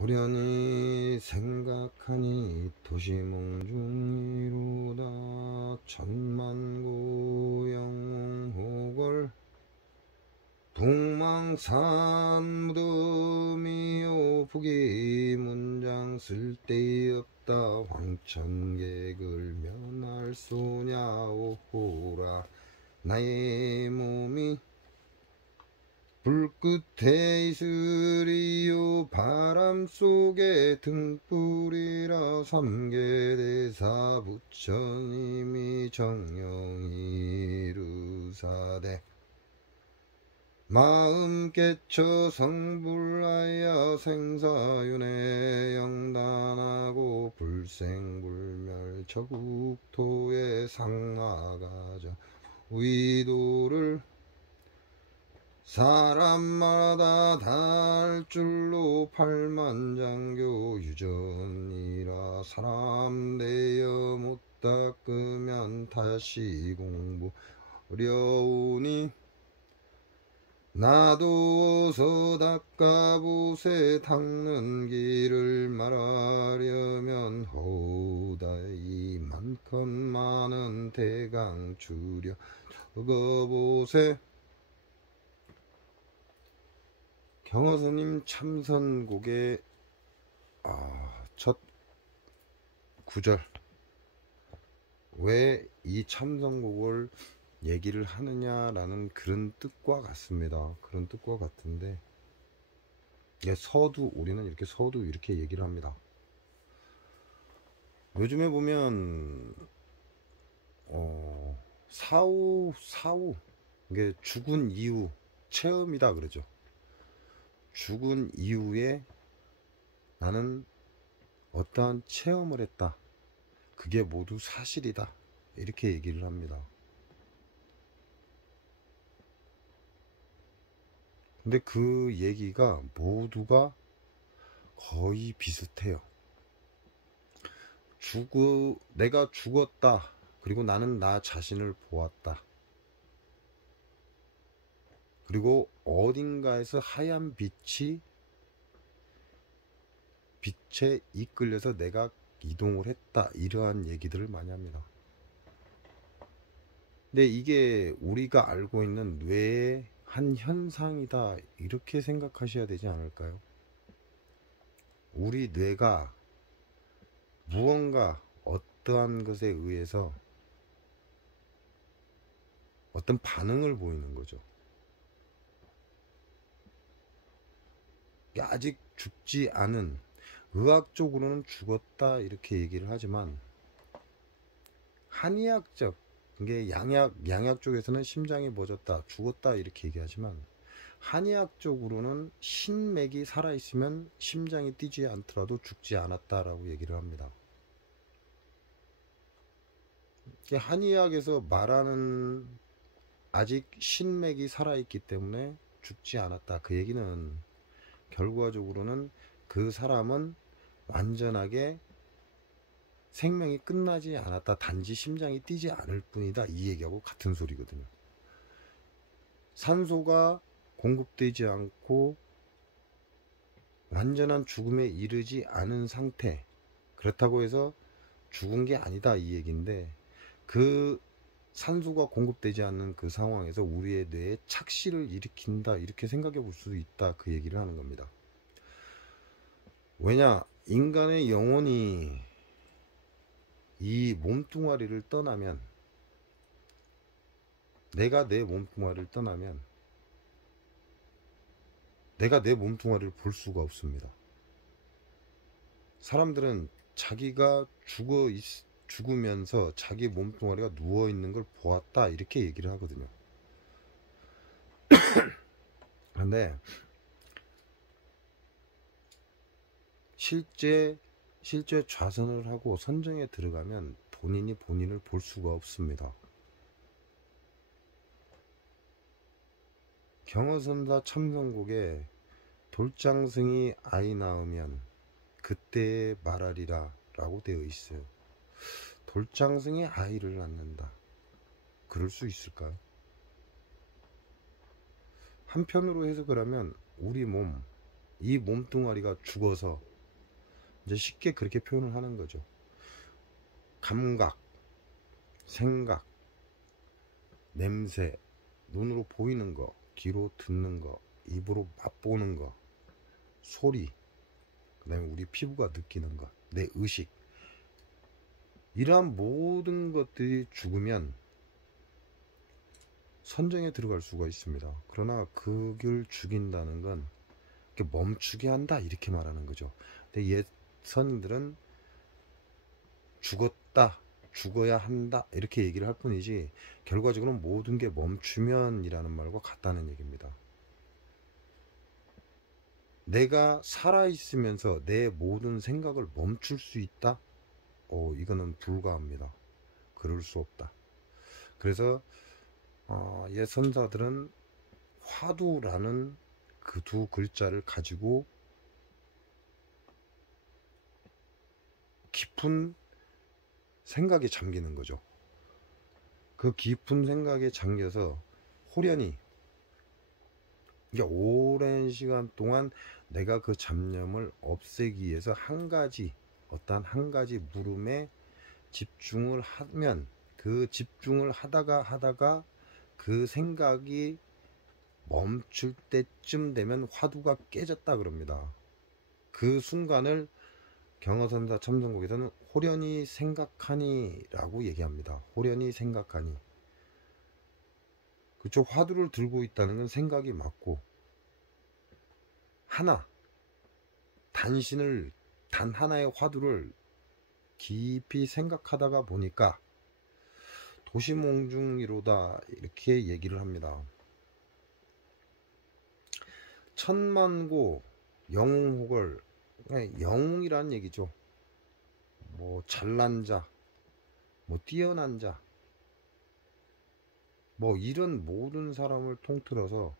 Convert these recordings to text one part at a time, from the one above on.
호련히 생각하니 도시몽중이로다. 천만고 영웅호걸 북망산 무덤이요 북이 문장 쓸데없다. 황천객을 면할 소냐오호라. 나의 몸이 불끝에 있으리요 바람 속에 등불이라. 삼계대사 부처님이 정령이 이르사대 마음 깨쳐 성불하여 생사윤회 영단하고 불생불멸 저국토에 상나가자. 위도를 사람마다 달 줄로 팔만장교 유전이라. 사람 되어 못 닦으면 다시 공부 어려우니 나도 어서 닦아보세. 닦는 길을 말하려면 허우다이 많건 많은 대강 추려 적어보세. 경허스님 참선곡의 첫 구절, 왜 이 참선곡을 얘기를 하느냐라는 그런 뜻과 같습니다. 그런 뜻과 같은데, 서두, 우리는 이렇게 서두 이렇게 얘기를 합니다. 요즘에 보면 사후 이게 죽은 이후 체험이다 그러죠. 죽은 이후에 나는 어떠한 체험을 했다. 그게 모두 사실이다. 이렇게 얘기를 합니다. 근데 그 얘기가 모두가 거의 비슷해요. 내가 죽었다. 그리고 나는 나 자신을 보았다. 그리고 어딘가에서 하얀 빛에 이끌려서 내가 이동을 했다. 이러한 얘기들을 많이 합니다. 근데 이게 우리가 알고 있는 뇌의 한 현상이다. 이렇게 생각하셔야 되지 않을까요? 우리 뇌가 무언가 어떠한 것에 의해서 어떤 반응을 보이는 거죠. 아직 죽지 않은, 의학적으로는 죽었다 이렇게 얘기를 하지만 한의학적, 이게 양약 쪽에서는 심장이 멎었다, 죽었다 이렇게 얘기하지만 한의학적으로는 신맥이 살아있으면 심장이 뛰지 않더라도 죽지 않았다라고 얘기를 합니다. 한의학에서 말하는 아직 신맥이 살아있기 때문에 죽지 않았다. 그 얘기는 결과적으로는 그 사람은 완전하게 생명이 끝나지 않았다. 단지 심장이 뛰지 않을 뿐이다. 이 얘기하고 같은 소리거든요. 산소가 공급되지 않고 완전한 죽음에 이르지 않은 상태. 그렇다고 해서 죽은 게 아니다. 이 얘기인데, 그 산소가 공급되지 않는 그 상황에서 우리의 뇌에 착시를 일으킨다. 이렇게 생각해 볼 수 있다. 그 얘기를 하는 겁니다. 왜냐? 인간의 영혼이 이 몸뚱아리를 떠나면, 내가 내 몸뚱아리를 떠나면 내가 내 몸뚱아리를 볼 수가 없습니다. 사람들은 자기가 죽으면서 자기 몸뚱아리가 누워있는 걸 보았다 이렇게 얘기를 하거든요. 그런데 실제 좌선을 하고 선정에 들어가면 본인이 본인을 볼 수가 없습니다. 경허선사 참선곡에 돌장승이 아이 낳으면 그때 말하리라 라고 되어 있어요. 돌장승이 아이를 낳는다. 그럴 수 있을까요? 한편으로 해석을 하면 우리 몸, 이 몸뚱아리가 죽어서 이제 쉽게 그렇게 표현을 하는 거죠. 감각, 생각, 냄새, 눈으로 보이는 거, 귀로 듣는 거, 입으로 맛보는 거, 소리, 그 다음에 우리 피부가 느끼는 것, 내 의식, 이러한 모든 것들이 죽으면 선정에 들어갈 수가 있습니다. 그러나 그걸 죽인다는 건 멈추게 한다 이렇게 말하는 거죠. 근데 옛 선인들은 죽었다, 죽어야 한다 이렇게 얘기를 할 뿐이지 결과적으로 모든 게 멈추면 이라는 말과 같다는 얘기입니다. 내가 살아있으면서 내 모든 생각을 멈출 수 있다? 이거는 불가합니다. 그럴 수 없다. 그래서 옛 선사들은 화두라는 그 두 글자를 가지고 깊은 생각에 잠기는 거죠. 그 깊은 생각에 잠겨서 호련히 오랜 시간 동안 내가 그 잡념을 없애기 위해서 어떤 한 가지 물음에 집중을 하면 그 집중을 하다가 그 생각이 멈출 때쯤 되면 화두가 깨졌다 그럽니다. 그 순간을 경어선사 첨성곡에서는 호련히 생각하니 라고 얘기합니다. 호련히 생각하니. 그쪽 화두를 들고 있다는 건 생각이 맞고 단 하나의 화두를 깊이 생각하다가 보니까 도시몽중이로다 이렇게 얘기를 합니다. 천만고 영웅호걸, 영웅이란 얘기죠. 뭐 잘난 자, 뭐 뛰어난 자, 뭐 이런 모든 사람을 통틀어서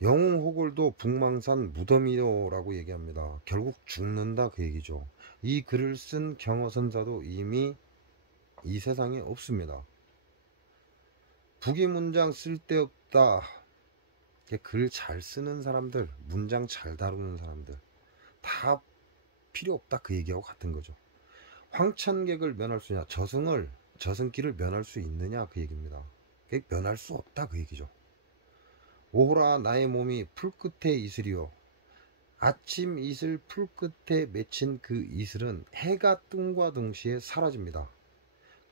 영웅호걸도 북망산 무덤이요라고 얘기합니다. 결국 죽는다 그 얘기죠. 이 글을 쓴 경어선사도 이미 이 세상에 없습니다. 부귀문장 쓸데없다. 글 잘 쓰는 사람들, 문장 잘 다루는 사람들 다 필요 없다 그 얘기하고 같은 거죠. 황천객을 면할 수 있냐, 저승길을 면할 수 있느냐 그 얘기입니다. 면할 수 없다 그 얘기죠. 오호라 나의 몸이 풀끝에 이슬이요. 아침 이슬 풀끝에 맺힌 그 이슬은 해가 뜸과 동시에 사라집니다.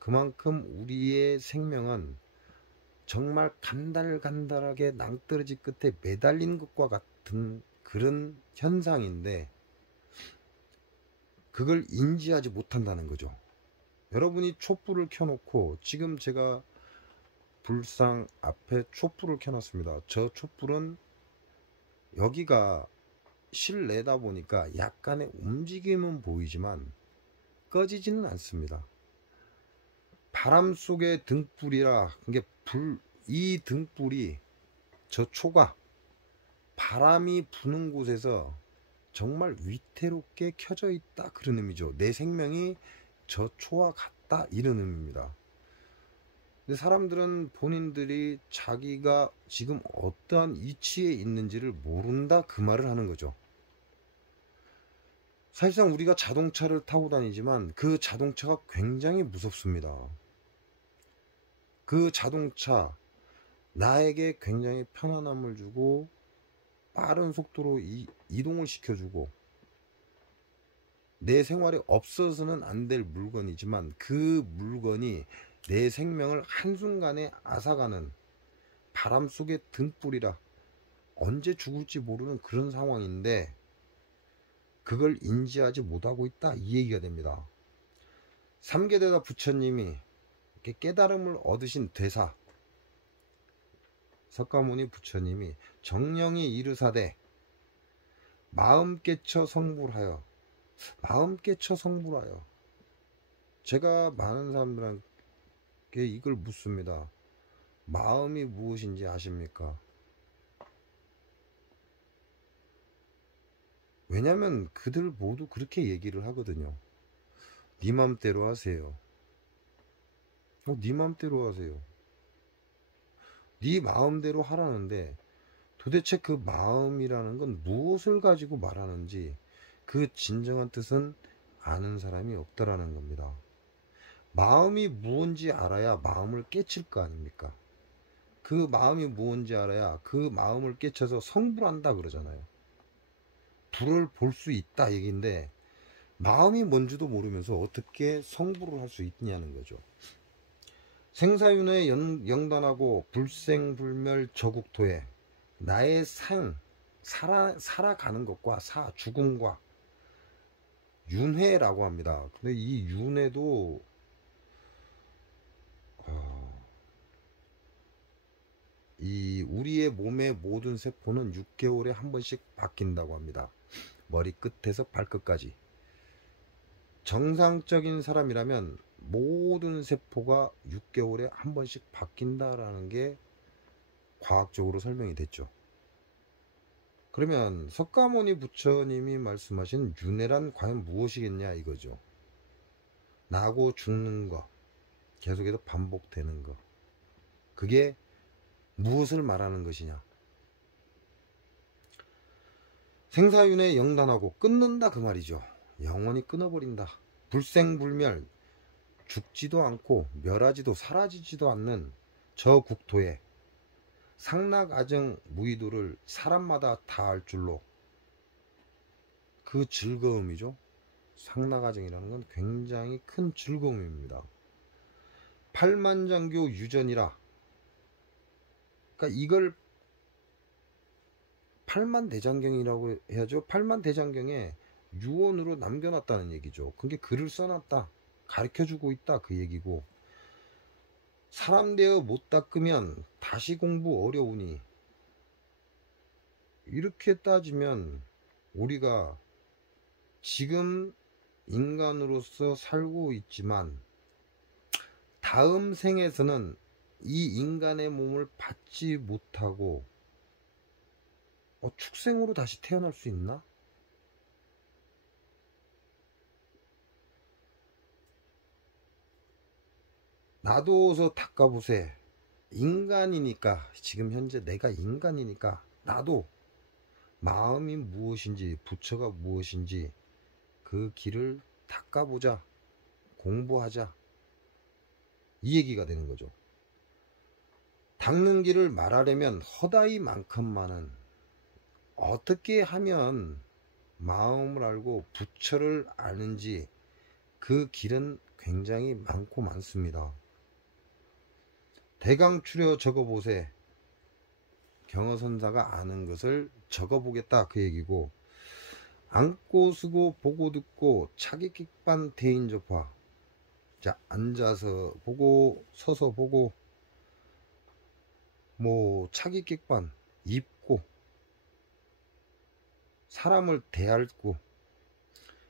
그만큼 우리의 생명은 정말 간달간달하게 낭떠러지 끝에 매달린 것과 같은 그런 현상인데 그걸 인지하지 못한다는 거죠. 여러분이 촛불을 켜놓고 지금 제가 불상 앞에 촛불을 켜놨습니다. 저 촛불은 여기가 실내다 보니까 약간의 움직임은 보이지만 꺼지지는 않습니다. 바람 속의 등불이라 이 등불이 저 초가 바람이 부는 곳에서 정말 위태롭게 켜져 있다 그런 의미죠. 내 생명이 저 초와 같다 이런 의미입니다. 근데 사람들은 본인들이 자기가 지금 어떠한 이치에 있는지를 모른다 그 말을 하는 거죠. 사실상 우리가 자동차를 타고 다니지만 그 자동차가 굉장히 무섭습니다. 그 자동차 나에게 굉장히 편안함을 주고 빠른 속도로 이동을 시켜주고 내 생활에 없어서는 안 될 물건이지만 그 물건이 내 생명을 한순간에 앗아가는 바람 속의 등불이라 언제 죽을지 모르는 그런 상황인데 그걸 인지하지 못하고 있다 이 얘기가 됩니다. 삼계대다 부처님이 깨달음을 얻으신 대사 석가모니 부처님이 정령이 이르사대 마음 깨쳐 성불하여 제가 많은 사람들한테 이걸 묻습니다. 마음이 무엇인지 아십니까? 왜냐면 그들 모두 그렇게 얘기를 하거든요. 네 맘대로 하세요. 네 맘대로 하세요. 네 마음대로 하라는데 도대체 그 마음이라는 건 무엇을 가지고 말하는지 그 진정한 뜻은 아는 사람이 없더라는 겁니다. 마음이 무엇인지 알아야 마음을 깨칠 거 아닙니까? 그 마음이 무엇인지 알아야 그 마음을 깨쳐서 성불한다 그러잖아요. 불을 볼 수 있다 얘기인데 마음이 뭔지도 모르면서 어떻게 성불을 할 수 있냐는 거죠. 생사윤회 영단하고 불생불멸 저국토에 나의 살아가는 것과 죽음과 윤회라고 합니다. 근데 이 윤회도 이 우리의 몸의 모든 세포는 6개월에 한 번씩 바뀐다고 합니다. 머리끝에서 발끝까지. 정상적인 사람이라면 모든 세포가 6개월에 한 번씩 바뀐다라는 게 과학적으로 설명이 됐죠. 그러면 석가모니 부처님이 말씀하신 윤회란 과연 무엇이겠냐 이거죠. 나고 죽는 거, 계속해서 반복되는 거. 그게 무엇을 말하는 것이냐. 생사윤회 영단하고 끊는다 그 말이죠. 영원히 끊어버린다. 불생불멸, 죽지도 않고 멸하지도 사라지지도 않는 저 국토에 상락아정 무의도를 사람마다 다 알 줄로, 그 즐거움이죠. 상락아정이라는 건 굉장히 큰 즐거움입니다. 팔만장교 유전이라, 그러니까 이걸 팔만대장경이라고 해야죠. 팔만대장경에 유언으로 남겨놨다는 얘기죠. 그게 글을 써놨다, 가르쳐주고 있다 그 얘기고, 사람 되어 못 닦으면 다시 공부 어려우니, 이렇게 따지면 우리가 지금 인간으로서 살고 있지만 다음 생에서는 이 인간의 몸을 받지 못하고 축생으로 다시 태어날 수 있나? 놔둬서 닦아보세. 인간이니까, 지금 현재 내가 인간이니까 나도 마음이 무엇인지 부처가 무엇인지 그 길을 닦아보자, 공부하자, 이 얘기가 되는 거죠. 닦는 길을 말하려면 허다히만큼만은 어떻게 하면 마음을 알고 부처를 아는지 그 길은 굉장히 많고 많습니다. 대강추려 적어보세. 경허선사가 아는 것을 적어보겠다 그 얘기고, 앉고 쓰고 보고 듣고 차기킥반 대인접화. 자, 앉아서 보고 서서 보고 차기킥반 입고 사람을 대할고,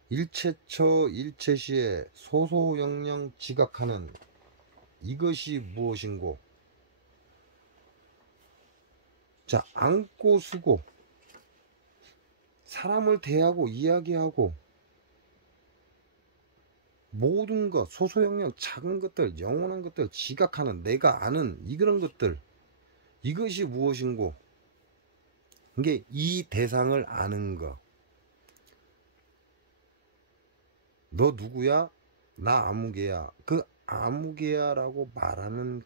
일체처 일체시에 소소영령 지각하는 이것이 무엇인고. 자, 앉고 쓰고 사람을 대하고 이야기하고 모든 것, 소소영령 작은 것들, 영원한 것들 지각하는, 내가 아는 이런 것들, 이것이 무엇인고. 이게 이 대상을 아는 거. 너 누구야? 나 아무개야. 그 아무개야 라고 말하는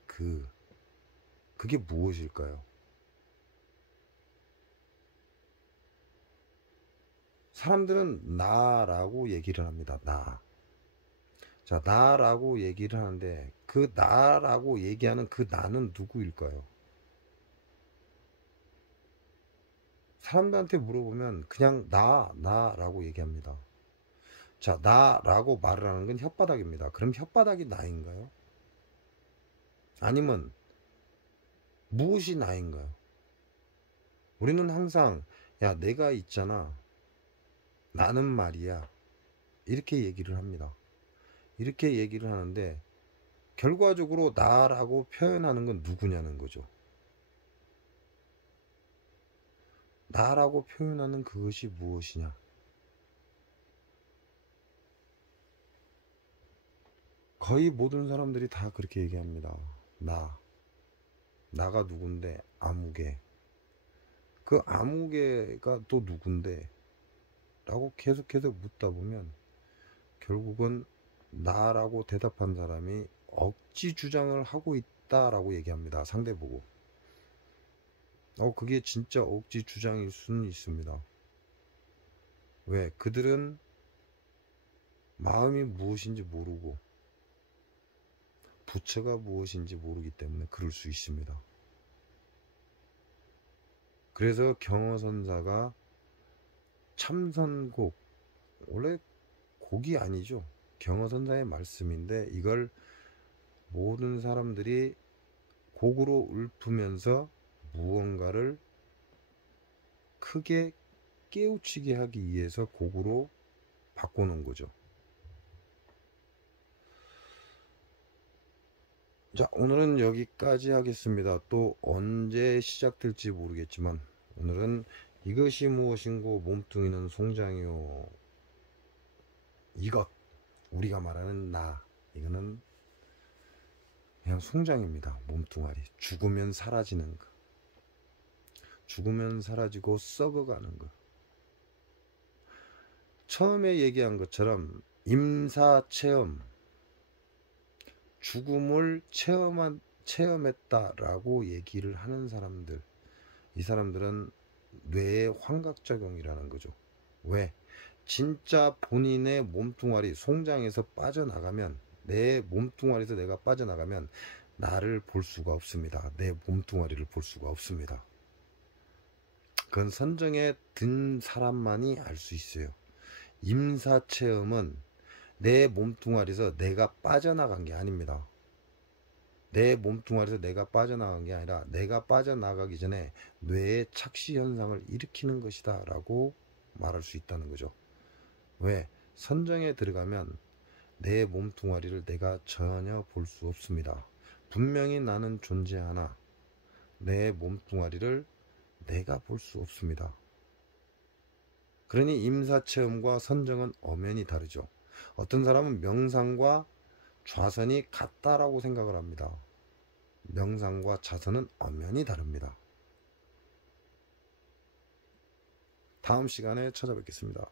그게 무엇일까요? 사람들은 나라고 얘기를 합니다. 나. 자, 나라고 얘기를 하는데 그 나라고 얘기하는 그 나는 누구일까요? 사람들한테 물어보면 그냥 나라고 얘기합니다. 자, 나라고 말을 하는 건 혓바닥입니다. 그럼 혓바닥이 나인가요? 아니면 무엇이 나인가요? 우리는 항상 야, 내가 있잖아, 나는 말이야, 이렇게 얘기를 합니다. 이렇게 얘기를 하는데 결과적으로 나라고 표현하는 건 누구냐는 거죠. 나라고 표현하는 그것이 무엇이냐. 거의 모든 사람들이 다 그렇게 얘기합니다. 나가 누군데? 아무개. 그 아무개가 또 누군데? 라고 계속해서 묻다 보면 결국은 나라고 대답한 사람이 억지 주장을 하고 있다라고 얘기합니다. 상대 보고. 그게 진짜 억지 주장일 수는 있습니다. 왜? 그들은 마음이 무엇인지 모르고 부처가 무엇인지 모르기 때문에 그럴 수 있습니다. 그래서 경허선사가 참선곡, 원래 곡이 아니죠. 경허선사의 말씀인데 이걸 모든 사람들이 곡으로 읊으면서 무언가를 크게 깨우치게 하기 위해서 곡으로 바꿔놓은 거죠. 자, 오늘은 여기까지 하겠습니다. 또 언제 시작될지 모르겠지만 오늘은 이것이 무엇인고 몸뚱이는 송장이요. 이것, 우리가 말하는 나, 이거는 그냥 송장입니다. 몸뚱아리. 죽으면 사라지는 거. 죽으면 사라지고 썩어가는 거. 처음에 얘기한 것처럼 임사체험, 죽음을 체험했다라고 얘기를 하는 사람들, 이 사람들은 뇌의 환각작용이라는 거죠. 왜? 진짜 본인의 몸뚱아리, 송장에서 빠져나가면, 내 몸뚱아리에서 내가 빠져나가면 나를 볼 수가 없습니다. 내 몸뚱아리를 볼 수가 없습니다. 그건 선정에 든 사람만이 알 수 있어요. 임사체험은 내 몸뚱아리에서 내가 빠져나간 게 아닙니다. 내 몸뚱아리에서 내가 빠져나간 게 아니라 내가 빠져나가기 전에 뇌의 착시 현상을 일으키는 것이다 라고 말할 수 있다는 거죠. 왜? 선정에 들어가면 내 몸뚱아리를 내가 전혀 볼 수 없습니다. 분명히 나는 존재하나 내 몸뚱아리를 내가 볼 수 없습니다. 그러니 임사체험과 선정은 엄연히 다르죠. 어떤 사람은 명상과 좌선이 같다라고 생각을 합니다. 명상과 좌선은 엄연히 다릅니다. 다음 시간에 찾아뵙겠습니다.